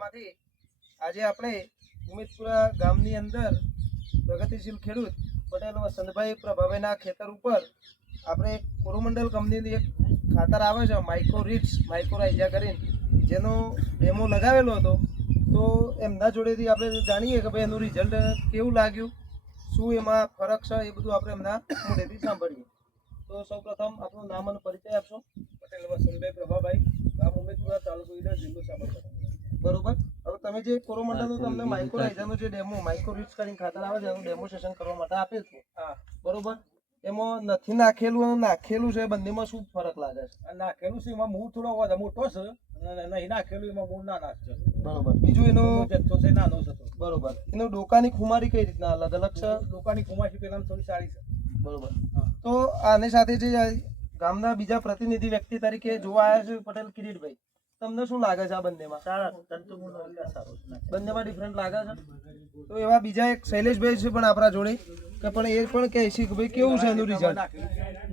માંથી આજે આપણે ઉમેદપુરા ગામની અંદર પ્રગતિશીલ ખેડૂત પટેલ વસંતભાઈ પ્રભાભાઈના ખેતર ઉપર આપણે કોરોમંડલ કંપનીની એક ખાતર આવે છે માઇક્રો રીટ્સ માઇક્રોરાઇઝા કરીને જેનો ડેમો લગાવેલો હતો તો એમના જોડેથી આપણે જાણીએ કે ભાઈ એનું રિઝલ્ટ કેવું લાગ્યું, શું એમાં ફરક છે, એ બધું આપણે એમના મોઢેથી સાંભળીએ. તો સૌપ્રથમ આપણું નામ અને પરિચય આપશો. પટેલ વસંતભાઈ પ્રભાભાઈ, ગામ ઉમેદપુરા, તાલુકો ઈડર, જિલ્લો સાબરકાંઠા. બરોબર. હવે તમે જે કોરોમંડલનું તમને માઇક્રોરાઇઝાનો જે ડેમો માઇક્રો રીટ્સ કરીને ખાતર આવે છે એનું ડેમોન્સ્ટ્રેશન કરવા માટે આપેલ છે, હા બરોબર. એમાં નથી નાખેલું અને નાખેલું છે બંનેમાં શું ફરક લાગે છે? અને નાખેલું છે એમાં મૂળ થોડો વધારે મોટો છે અને નહીં નાખેલું એમાં મૂળ નાના છે. બરોબર. બીજું એનું જથ્થો છે નાનો છે. બરોબર. એનું ડોકાની ખુમારી કઈ રીતના અલગ અલગ છે? લોકોની કુમાશી પેલા થોડી સારી છે. બરોબર. હા. તો આની સાથે જે ગામના બીજા પ્રતિનિધિ વ્યક્તિ તરીકે જોવા આવ્યા છે પટેલ કિરીટભાઈ, તમને શું લાગે છે આ બંનેમાં? સારા તંતુમૂળનો વિકાસ સારો છે. બંનેમાં ડિફરન્ટ લાગે છે. તો એવા બીજા એક શૈલેષભાઈ છે પણ આપણા જોડે કે પણ એ પણ કહે છે કે ભાઈ કેવું છે એનું રિઝલ્ટ?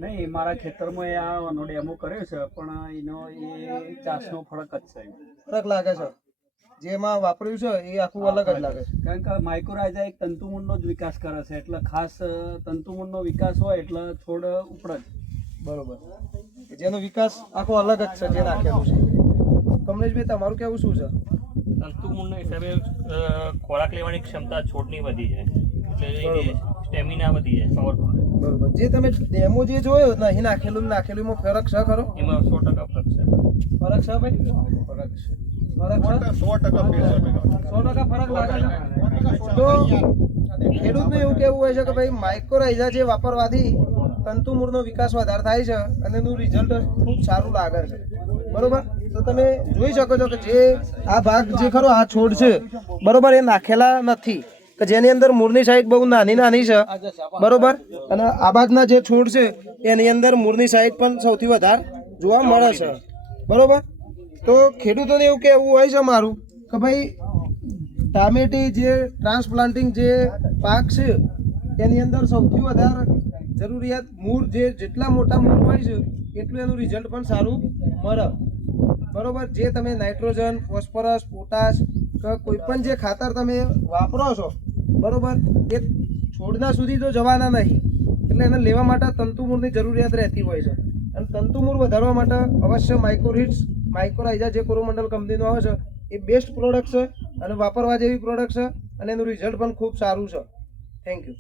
નહીં, મારા ખેતરમાં એ આનો ડેમો કર્યો છે પણ એનો એ ચાસનો ફરક જ છે. ફરક લાગે છે? જેમાં વાપર્યું છે એ આખું અલગ જ લાગે છે. કારણ કે માઇક્રોરાઇઝા એક તંતુમૂળનો જ વિકાસ કરે છે, એટલે ખાસ તંતુમૂળનો વિકાસ હોય એટલે છોડ ઉપડે જ. બરોબર. જેનો વિકાસ આખો અલગ જ છે જે નાખેલું છે. કમલેશભાઈ, તમારું કેવું શું છે? તંતુમૂળના હિસાબે ખોરાક લેવાની ક્ષમતા છોડની વધી જાય, એટલે સ્ટેમિના વધી જાય, પાવરફુલ. બરોબર. જે તમે ડેમો જે જોયો નહીં નાખેલું ને નાખેલું એમાં ફરક છે ખરો? એમાં 100% ફરક છે. ફરક છે ભાઈ? ફરક છે. ફરક છે? 100% ફેર છે. 100% ફરક લાગે છે. તો ખેડૂતનું એવું કેવું હોય છે કે ભાઈ માઇક્રોરાઇઝા જે વાપરવાથી તંતુમૂળનો વિકાસ વધારે થાય છે અને એનું રિઝલ્ટ ખૂબ સારું લાગે છે, બરોબર. તો તમે જોઈ શકો છો કે જે આ ભાગ જે ખરો આ છોડ છે, બરોબર, એ નાખેલા નથી કે જેની અંદર મૂળની સાઈડ બહુ નાની નાની છે, બરોબર. અને આ બાજુના જે છોડ છે એની અંદર મૂળની સાઈડ પણ સૌથી વધારે જોવા મળે છે, બરોબર. તો ખેડૂતોને એવું કહેવું હોય છે મારું કે ભાઈ ટામેટી જે ટ્રાન્સપ્લાન્ટિંગ જે પાક છે એની અંદર સૌથી વધારે જરૂરિયાત મૂળ જે જેટલા મોટા મૂળ હોય છે એટલું એનું રિઝલ્ટ પણ સારું મળે, બરોબર. જે તમે નાઇટ્રોજન, ફોસ્ફરસ, પોટાશ કે કોઈ પણ જે ખાતર તમે વાપરો છો, બરોબર, એ છોડના સુધી તો જવાના નહીં, એટલે એને લેવા માટે તંતુમૂળની જરૂરિયાત રહેતી હોય છે. અને તંતુમૂળ વધારવા માટે અવશ્ય માઇક્રોરીટ્સ માઇક્રોરાઇઝા જે કોરોમંડલ કંપનીનો આવે છે એ બેસ્ટ પ્રોડક્ટ છે અને વાપરવા જેવી પ્રોડક્ટ છે અને એનું રિઝલ્ટ પણ ખૂબ સારું છે. Thank you.